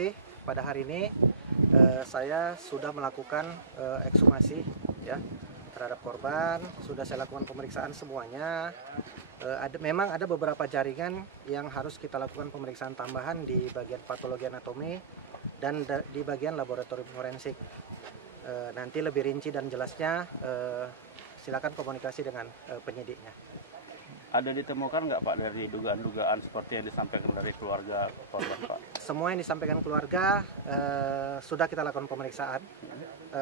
kasih. Pada hari ini saya sudah melakukan ekshumasi ya terhadap korban. Sudah saya lakukan pemeriksaan semuanya. Memang ada beberapa jaringan yang harus kita lakukan pemeriksaan tambahan di bagian patologi anatomi dan di bagian laboratorium forensik. Nanti lebih rinci dan jelasnya silakan komunikasi dengan penyidiknya. Ada ditemukan nggak Pak dari dugaan-dugaan seperti yang disampaikan dari keluarga korban Pak? Semua yang disampaikan keluarga sudah kita lakukan pemeriksaan.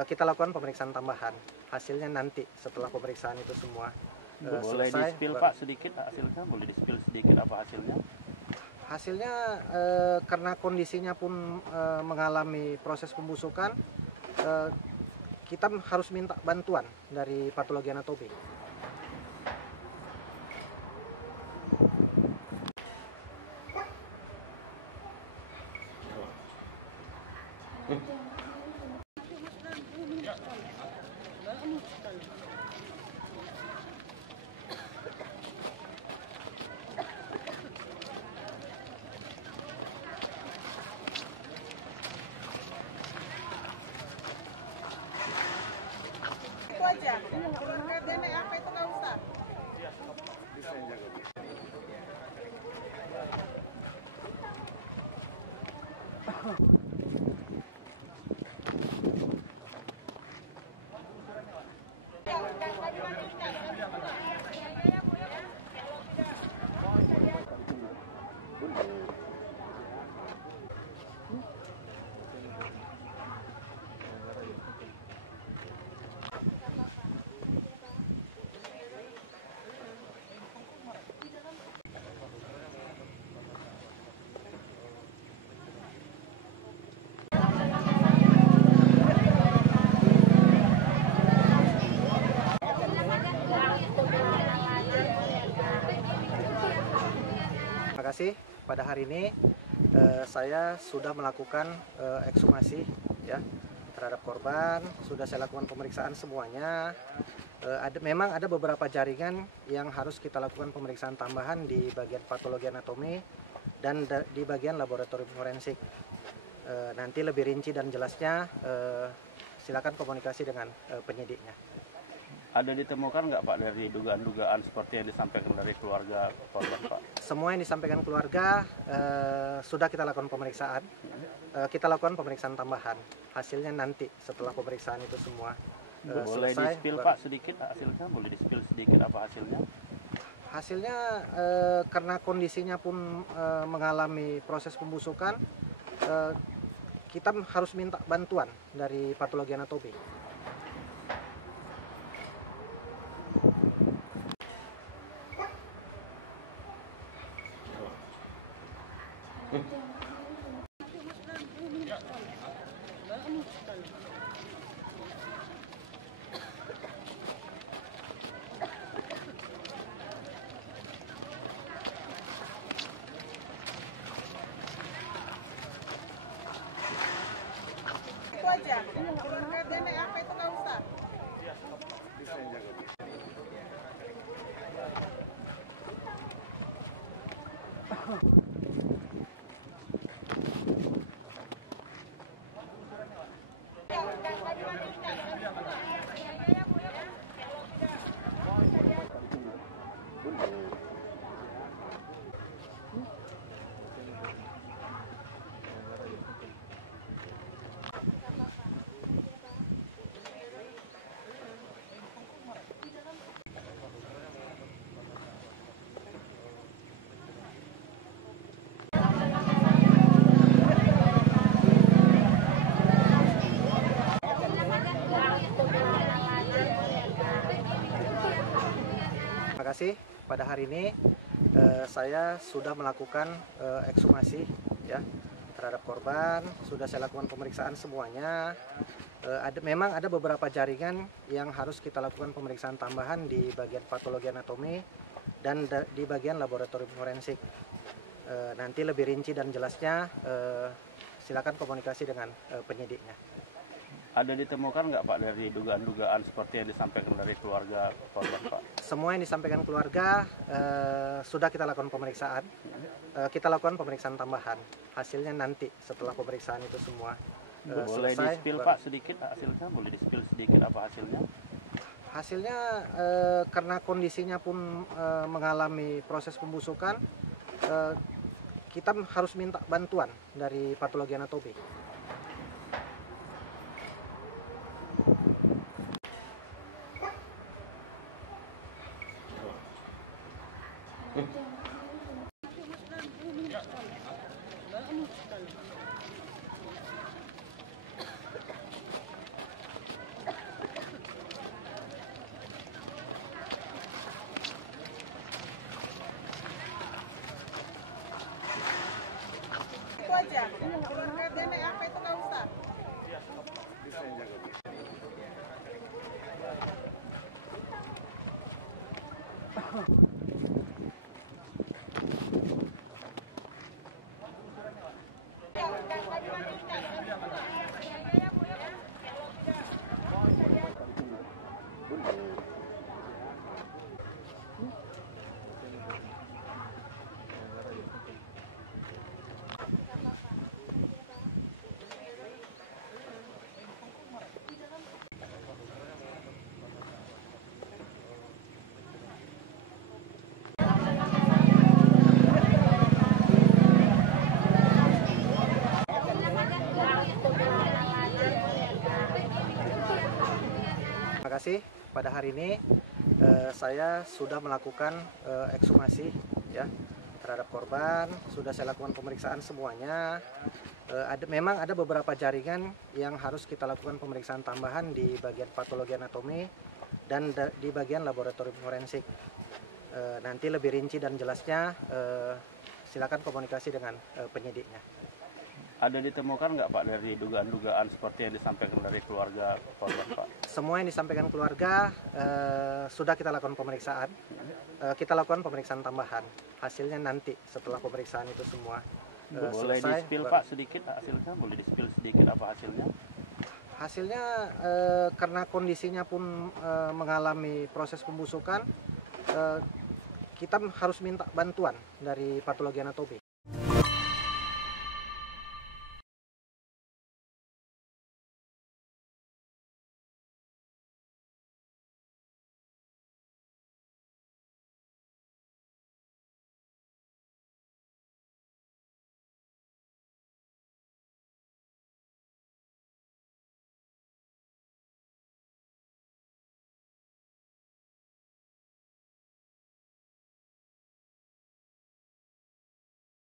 Kita lakukan pemeriksaan tambahan. Hasilnya nanti setelah pemeriksaan itu semua boleh selesai. di-spill Pak sedikit hasilnya? Boleh di-spill sedikit apa hasilnya? Hasilnya karena kondisinya pun mengalami proses pembusukan, kita harus minta bantuan dari patologi anatomi. Itu aja, keluarga DNA apa itu nggak usah. Terima kasih. Pada hari ini saya sudah melakukan ekshumasi ya terhadap korban. Sudah saya lakukan pemeriksaan semuanya. Memang ada beberapa jaringan yang harus kita lakukan pemeriksaan tambahan di bagian patologi anatomi dan di bagian laboratorium forensik. Nanti lebih rinci dan jelasnya silakan komunikasi dengan penyidiknya. Ada ditemukan nggak Pak dari dugaan-dugaan seperti yang disampaikan dari keluarga korban Pak? Semua yang disampaikan keluarga sudah kita lakukan pemeriksaan. Kita lakukan pemeriksaan tambahan. Hasilnya nanti setelah pemeriksaan itu semua Boleh selesai. di-spill Pak sedikit hasilnya? Boleh di-spill sedikit apa hasilnya? Hasilnya karena kondisinya pun mengalami proses pembusukan, kita harus minta bantuan dari patologi anatomi. Itu aja, keluarga DNA apa itu nggak usah. Terima kasih. Pada hari ini saya sudah melakukan ekshumasi ya terhadap korban. Sudah saya lakukan pemeriksaan semuanya. Memang ada beberapa jaringan yang harus kita lakukan pemeriksaan tambahan di bagian patologi anatomi dan di bagian laboratorium forensik. Nanti lebih rinci dan jelasnya silakan komunikasi dengan penyidiknya. Ada ditemukan nggak Pak dari dugaan-dugaan seperti yang disampaikan dari keluarga korban Pak? Semua yang disampaikan keluarga sudah kita lakukan pemeriksaan. Kita lakukan pemeriksaan tambahan. hasilnya nanti setelah pemeriksaan itu semua Boleh selesai. di-spill Pak sedikit hasilnya? Boleh di-spill sedikit apa hasilnya? Hasilnya karena kondisinya pun mengalami proses pembusukan, kita harus minta bantuan dari patologi anatomi. Itu aja. Keluarga DNA apa itu nggak usah. Terima kasih. Pada hari ini saya sudah melakukan ekshumasi ya terhadap korban. Sudah saya lakukan pemeriksaan semuanya. Memang ada beberapa jaringan yang harus kita lakukan pemeriksaan tambahan di bagian patologi anatomi dan di bagian laboratorium forensik. Nanti lebih rinci dan jelasnya silakan komunikasi dengan penyidiknya. Ada ditemukan nggak Pak dari dugaan-dugaan seperti yang disampaikan dari keluarga korban Pak? Semua yang disampaikan keluarga sudah kita lakukan pemeriksaan. Kita lakukan pemeriksaan tambahan. Hasilnya nanti setelah pemeriksaan itu semua Boleh selesai. di-spill Pak sedikit hasilnya? Boleh di-spill sedikit apa hasilnya? Hasilnya karena kondisinya pun mengalami proses pembusukan, kita harus minta bantuan dari patologi anatomi.